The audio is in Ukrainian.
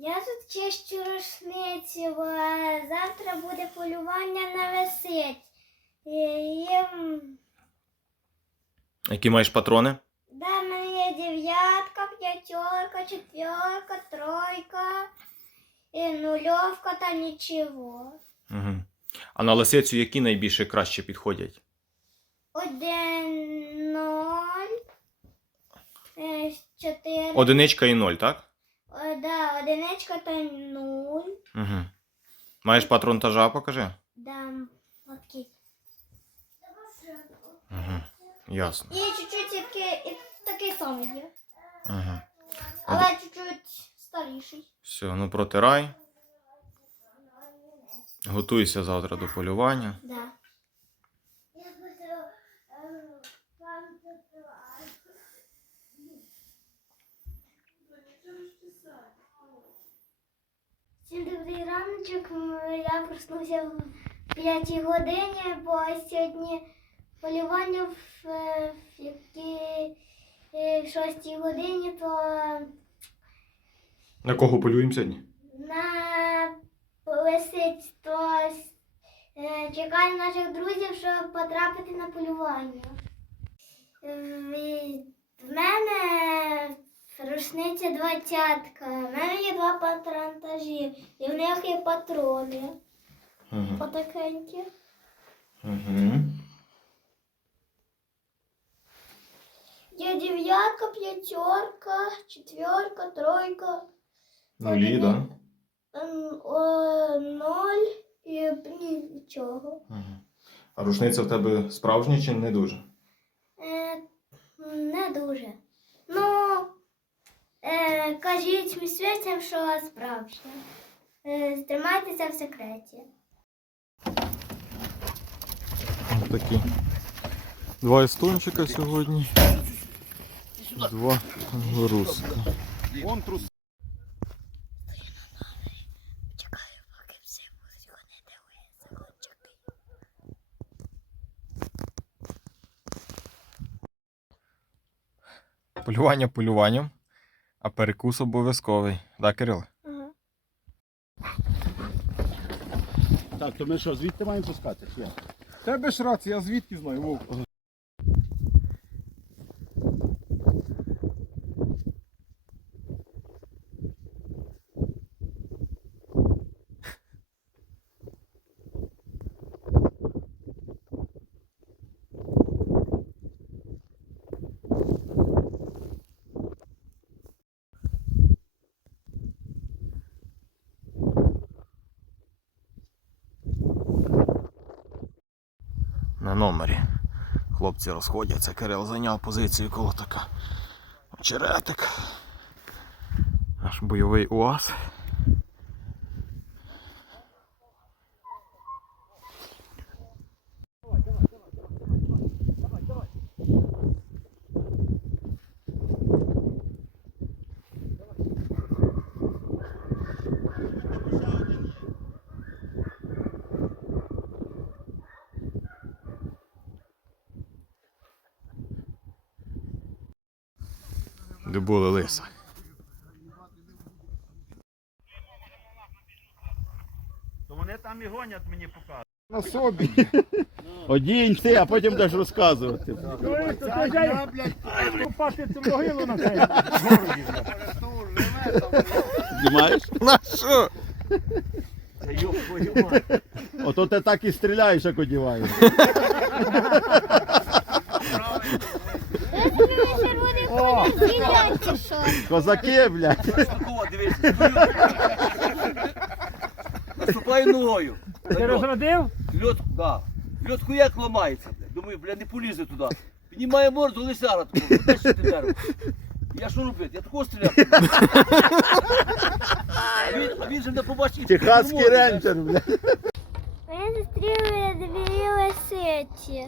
Я тут чищу рушницю, а завтра буде полювання на лисиць. І. Які маєш патрони? Да, в мене є дев'ятка, п'ятерка, четверка, тройка, і нульовка та нічого. Угу. А на лисицю які найбільше краще підходять? Один, ноль, е, чотири. Одиничка і ноль, так? Да, одиничка та нуль. Угу. Маєш патронтажа, покажи. Да, окей. Угу. Ясно. І чуть-чуть тільки і такий самий є. Угу. Але чуть-чуть старіший. Все, ну протирай. Готуйся завтра до полювання. Да. Всім добрий раночок. Я проснувся в 5 годині, бо сьогодні полювання в, е, в е, в 6 годині, то На кого полюємо сьогодні? на лисиць, то е, чекаю наших друзів, щоб потрапити на полювання. В- В мене рушниця двадцятка, в мене є два патронтажі, і в них є патрони Угу. потакенькі. Угу. Є дев'ятка, п'ятерка, четверка, тройка, Нулі, так? ем, ноль і ні, нічого. Угу. А рушниця в тебе справжня чи не дуже? Е, не дуже. Е, кажіть місцевцям, що справжнє. Е, тримайтеся в секреті. Ось такі. Два естончика сьогодні. Два грузка. Чекаю, поки всі будуть ходити високочки. Полювання полюванням, а перекус обов'язковий. Так, Кирило? Так, то ми що, звідти маємо пускати? Тебе ж рація, я звідки знаю, Вовк? Номері. Хлопці розходяться. Кирил зайняв позицію коло така. Очеретик. Наш бойовий УАЗ. Де були лиса. То вони там і гонять мені показують. На собі. Одінь ти, а потім будеш розказувати. Купати цю могилу на цей. Знімаєш? На що? Ото ти так і стріляєш, як одіваєш. Червоний чи що? Козаки, блядь. Такого, дивись. Наступаю ногою. Ти розродив? Льот, да. Льотку як ламається, блядь. Думаю, бля, не полізе туди. Піднімає морду, лисяра такого. Дай що ти дерево. Я що робити? Я такого стріляв. А він, а він же не побачив. Техаський рейнджер, блядь. Ми зустріли дві лисиці.